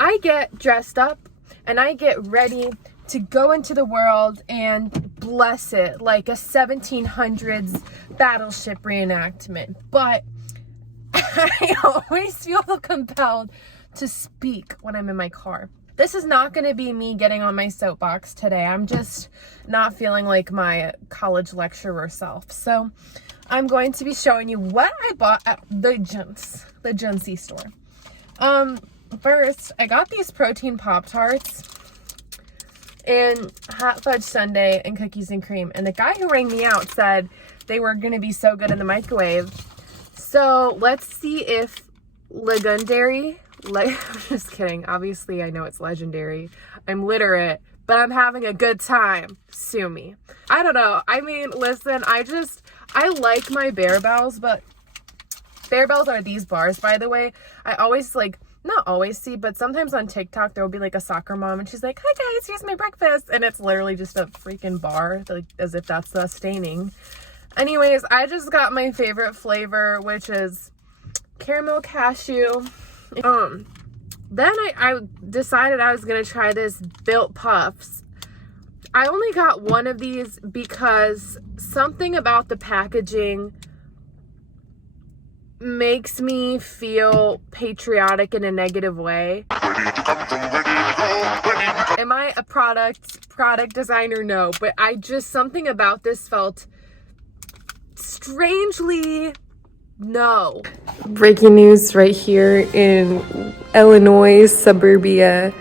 I get dressed up and I get ready to go into the world and bless it like a 1700s battleship reenactment. But I always feel compelled to speak when I'm in my car. This is not going to be me getting on my soapbox today. I'm just not feeling like my college lecturer self. So I'm going to be showing you what I bought at the Juncy store. First, I got these protein Pop-Tarts and hot fudge sundae and cookies and cream. And the guy who rang me out said they were going to be so good in the microwave. So let's see if legendary, I'm just kidding. Obviously, I know it's legendary. I'm literate, but I'm having a good time. Sue me. I don't know. I mean, listen, I like my Bear Bells, but Bear Bells are these bars, by the way. I always not always see, but sometimes on TikTok, there will be like a soccer mom and she's like, hi guys, here's my breakfast. And it's literally just a freaking bar, like as if that's sustaining. Anyways, I just got my favorite flavor, which is caramel cashew. Then I decided I was going to try this Built Puffs. I only got one of these because something about the packaging makes me feel patriotic in a negative way. Am I a product designer? No, but something about this felt strangely no. Breaking news right here in Illinois suburbia.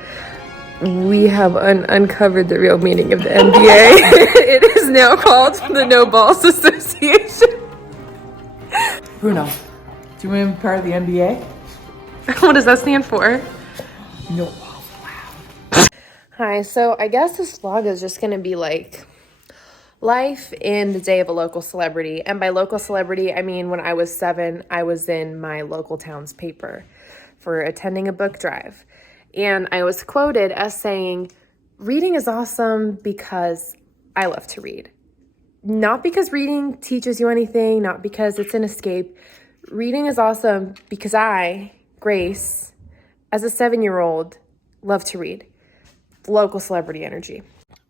We have uncovered the real meaning of the NBA. It is now called the No Balls Association. Bruno, do you want to be part of the NBA? What does that stand for? No. Hi, so I guess this vlog is just going to be like life in the day of a local celebrity. And by local celebrity, I mean when I was 7, I was in my local town's paper for attending a book drive. And I was quoted as saying, reading is awesome because I love to read. Not because reading teaches you anything, not because it's an escape. Reading is awesome because I, Grace, as a 7-year-old, love to read. Local celebrity energy.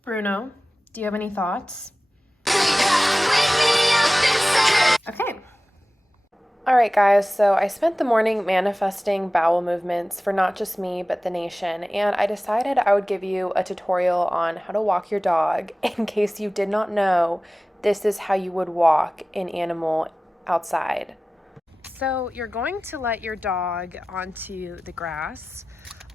Bruno, do you have any thoughts? Okay. All right, guys, so I spent the morning manifesting bowel movements for not just me, but the nation, and I decided I would give you a tutorial on how to walk your dog. In case you did not know, this is how you would walk an animal outside. So you're going to let your dog onto the grass.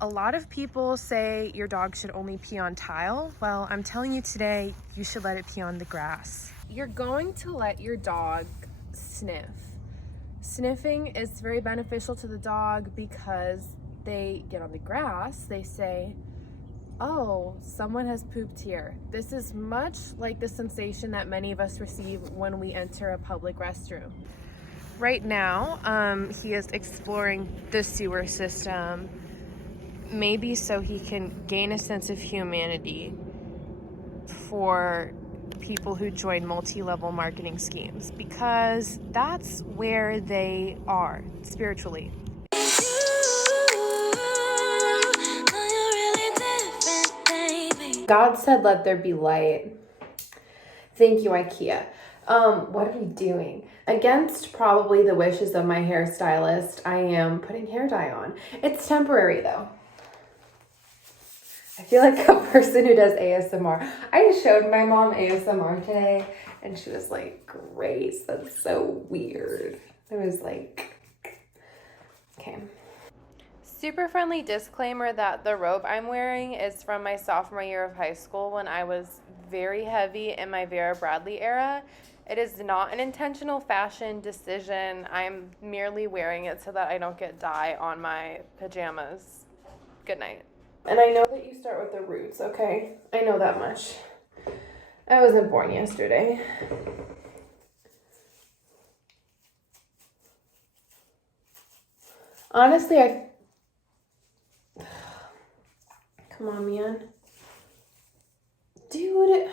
A lot of people say your dog should only pee on tile. Well, I'm telling you today, you should let it pee on the grass. You're going to let your dog sniff. Sniffing is very beneficial to the dog because they get on the grass, they say, oh, someone has pooped here. This is much like the sensation that many of us receive when we enter a public restroom. Right now, he is exploring the sewer system, maybe so he can gain a sense of humanity for people who join multi-level marketing schemes, because that's where they are spiritually. God said, let there be light. Thank you, IKEA. What are we doing? Against probably the wishes of my hairstylist, I am putting hair dye on. It's temporary though. I feel like a person who does ASMR. I just showed my mom ASMR today and she was like, Grace, that's so weird. I was like, okay. Super friendly disclaimer that the robe I'm wearing is from my sophomore year of high school when I was very heavy in my Vera Bradley era. It is not an intentional fashion decision. I'm merely wearing it so that I don't get dye on my pajamas. Good night. And I know that you start with the roots, okay? I know that much. I wasn't born yesterday. Honestly, come on, man. Dude.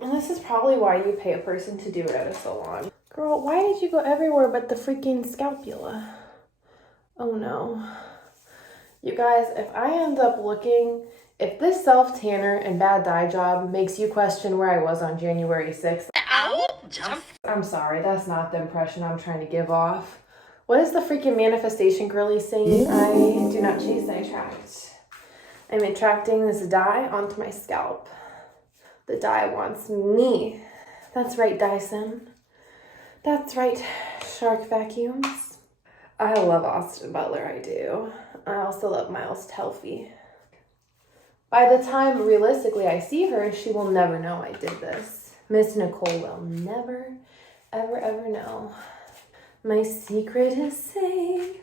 And this is probably why you pay a person to do it at a salon. Girl, why did you go everywhere but the freaking scapula? Oh no. You guys, if I end up looking, if this self-tanner and bad dye job makes you question where I was on January 6th, I'm sorry, that's not the impression I'm trying to give off. What is the freaking manifestation girlie saying? I do not chase, I attract. I'm attracting this dye onto my scalp. The dye wants me. That's right, Dyson. That's right, Shark Vacuums. I love Austin Butler, I do. I also love Miles Telfie. By the time, realistically, I see her, she will never know I did this. Miss Nicole will never, ever, ever know. My secret is safe.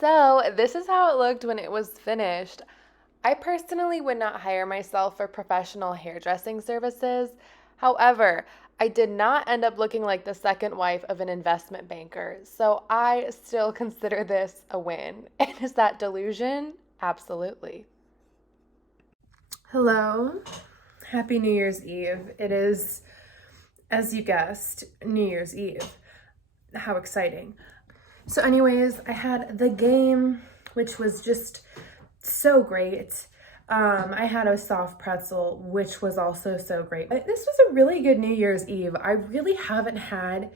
So this is how it looked when it was finished. I personally would not hire myself for professional hairdressing services. However, I did not end up looking like the second wife of an investment banker, so I still consider this a win. And is that delusion? Absolutely. Hello. Happy New Year's Eve. It is, as you guessed, New Year's Eve. How exciting. So anyways, I had the game, which was just so great. I had a soft pretzel, which was also so great. But this was a really good New Year's Eve. I really haven't had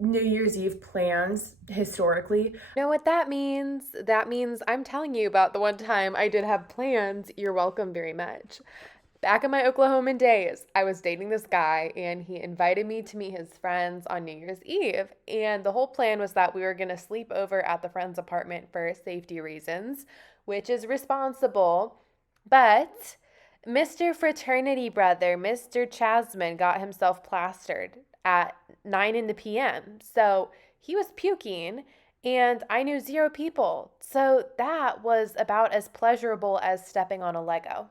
New Year's Eve plans historically. You know what that means? That means I'm telling you about the one time I did have plans. You're welcome very much. Back in my Oklahoman days, I was dating this guy and he invited me to meet his friends on New Year's Eve. And the whole plan was that we were going to sleep over at the friend's apartment for safety reasons, which is responsible. But Mr. Fraternity Brother, Mr. Chasman, got himself plastered at 9 p.m. So he was puking and I knew 0 people. So that was about as pleasurable as stepping on a Lego.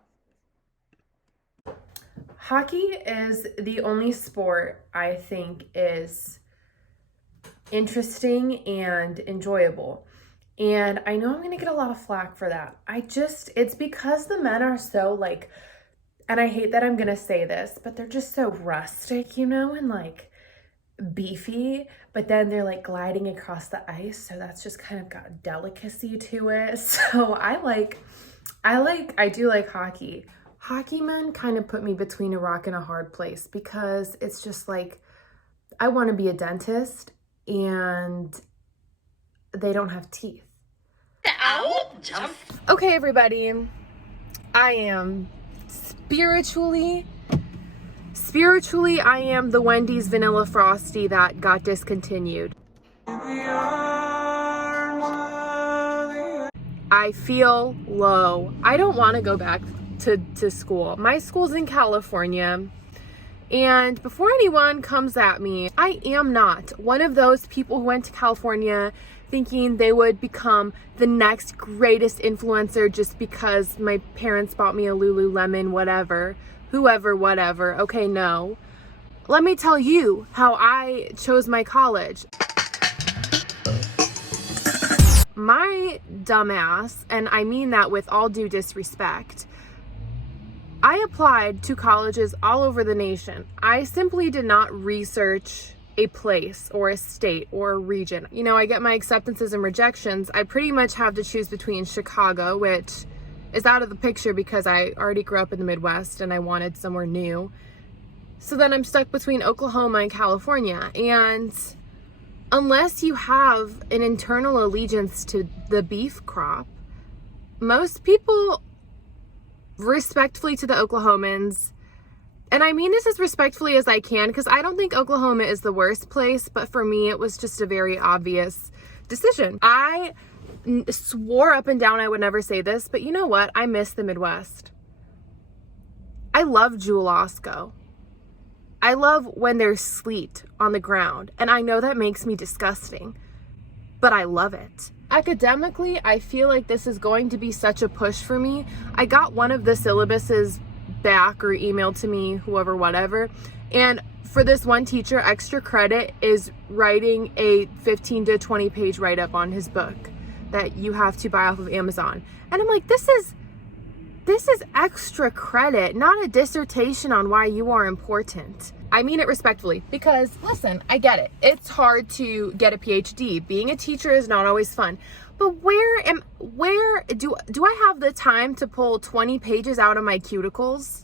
Hockey is the only sport I think is interesting and enjoyable. And I know I'm going to get a lot of flack for that. It's because the men are so like, and I hate that I'm going to say this, but they're just so rustic, you know, and like beefy, but then they're like gliding across the ice. So that's just kind of got delicacy to it. So I do like hockey. Hockey men kind of put me between a rock and a hard place because it's just like, I want to be a dentist and they don't have teeth. Okay, everybody, I am spiritually, I am the Wendy's Vanilla Frosty that got discontinued. I feel low. I don't want to go back to school. My school's in California. And before anyone comes at me, I am not one of those people who went to California thinking they would become the next greatest influencer just because my parents bought me a Lululemon, whatever, whoever, whatever. Okay, no. Let me tell you how I chose my college. My dumbass, and I mean that with all due disrespect, I applied to colleges all over the nation. I simply did not research a place or a state or a region. You know, I get my acceptances and rejections. I pretty much have to choose between Chicago, which is out of the picture because I already grew up in the Midwest and I wanted somewhere new. So then I'm stuck between Oklahoma and California. And unless you have an internal allegiance to the beef crop, most people, respectfully to the Oklahomans, and I mean this as respectfully as I can because I don't think Oklahoma is the worst place, but for me it was just a very obvious decision. I swore up and down I would never say this, but you know what? I miss the Midwest. I love Jewel Osco. I love when there's sleet on the ground, and I know that makes me disgusting, but I love it. Academically, I feel like this is going to be such a push for me. I got one of the syllabuses back or emailed to me, whoever, whatever. And for this one teacher, extra credit is writing a 15 to 20 page write-up on his book that you have to buy off of Amazon. And I'm like, this is This is extra credit, not a dissertation on why you are important. I mean it respectfully because, listen, I get it. It's hard to get a PhD. Being a teacher is not always fun. But where do I have the time to pull 20 pages out of my cuticles?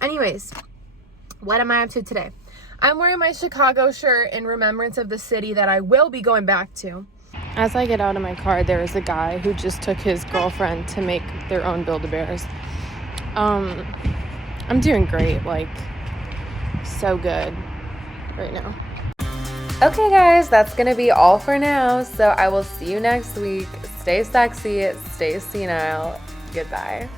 Anyways, what am I up to today? I'm wearing my Chicago shirt in remembrance of the city that I will be going back to. As I get out of my car, there is a guy who just took his girlfriend to make their own Build-A-Bears. I'm doing great, like, so good right now. Okay, guys, that's gonna be all for now. So I will see you next week. Stay sexy, stay senile. Goodbye.